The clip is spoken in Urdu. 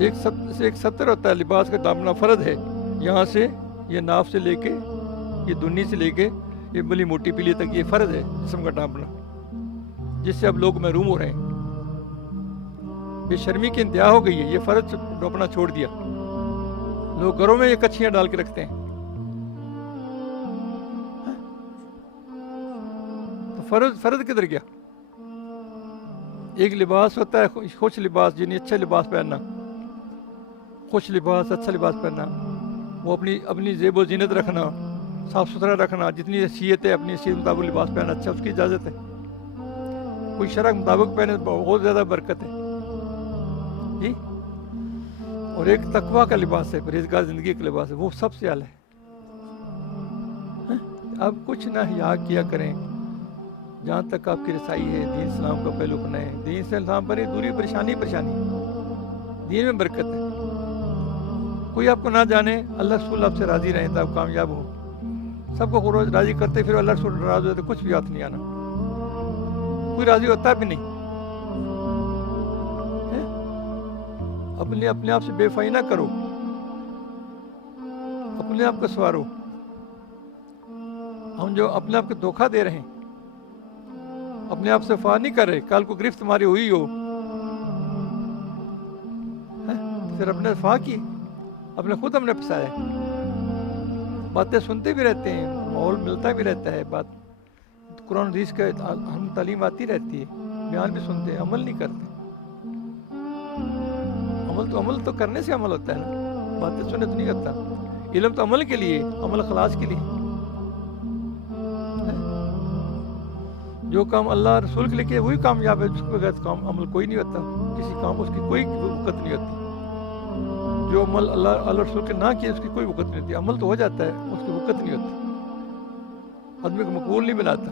ایک 70 ہوتا ہے لباس کا دامنا فرض ہے، یہاں سے یہ ناف سے لے کے یہ دنی سے لے کے یہ بلی موٹی پیلی تک یہ فرض ہے جسم کا ڈھانپنا، جس سے اب لوگ محروم ہو رہے ہیں. بے شرمی کی انتہا ہو گئی ہے، یہ فرض ڈھانپنا چھوڑ دیا. لوگ گھروں میں یہ کچھیاں ڈال کے رکھتے ہیں. تو فرض کدھر گیا؟ ایک لباس ہوتا ہے خوش لباس، یعنی اچھا لباس پہننا، خوش لباس، اچھا لباس پہننا، وہ اپنی زیب و زینت رکھنا، صاف ستھرا رکھنا، جتنی حیثیت ہے اپنی حیثیت مطابق لباس پہننا، اچھا اس کی اجازت ہے. کوئی شرع مطابق پہنے بہت زیادہ برکت ہے جی. اور ایک تقویٰ کا لباس ہے، پرہیزگار زندگی کا لباس ہے، وہ سب سے اعلیٰ ہے. اب کچھ نہ حیا کیا کریں جہاں تک آپ کی رسائی ہے، دین اسلام کا پہلو اپنائیں. دین سے اسلام پر دوری پریشانی دین میں برکت ہے. کوئی آپ کو نہ جانے، اللہ رسول آپ سے راضی رہیں تو آپ کامیاب ہوں. سب کو راضی کرتے پھر اللہ رسول راضی ہوتے کچھ بھی ہاتھ نہیں آنا. کوئی راضی ہوتا بھی نہیں. اپنے آپ سے بے وفائی نہ کرو، اپنے آپ کو سوارو. ہم جو اپنے آپ کو دھوکہ دے رہے ہیں، اپنے آپ سے وفا نہیں کر رہے، کل کو گرفت تمہاری ہوئی ہو پھر اپنے وفا کی اپنے خود ہم نے پھنسایا. باتیں سنتے بھی رہتے ہیں، ماحول ملتا بھی رہتا ہے، بات قرآن حدیث کا ہم تعلیم آتی رہتی ہے، بیان بھی سنتے ہیں، عمل نہیں کرتے. عمل تو کرنے سے عمل ہوتا ہے نا، باتیں سننے تو نہیں کرتا. علم تو عمل کے لیے، عمل خلاص کے لیے. جو کام اللہ رسول کے لیے کیا وہی کامیاب ہے، اس کے بغیر کام عمل کوئی نہیں ہوتا. کسی کام اس کی کوئی وقت نہیں ہوتی. جو عمل اللہ رسول کے نہ کیا اس کی کوئی وقت نہیں ہوتی. عمل تو ہو جاتا ہے، اس کی وقت نہیں ہوتی. آدمی کو مقبول نہیں بناتا.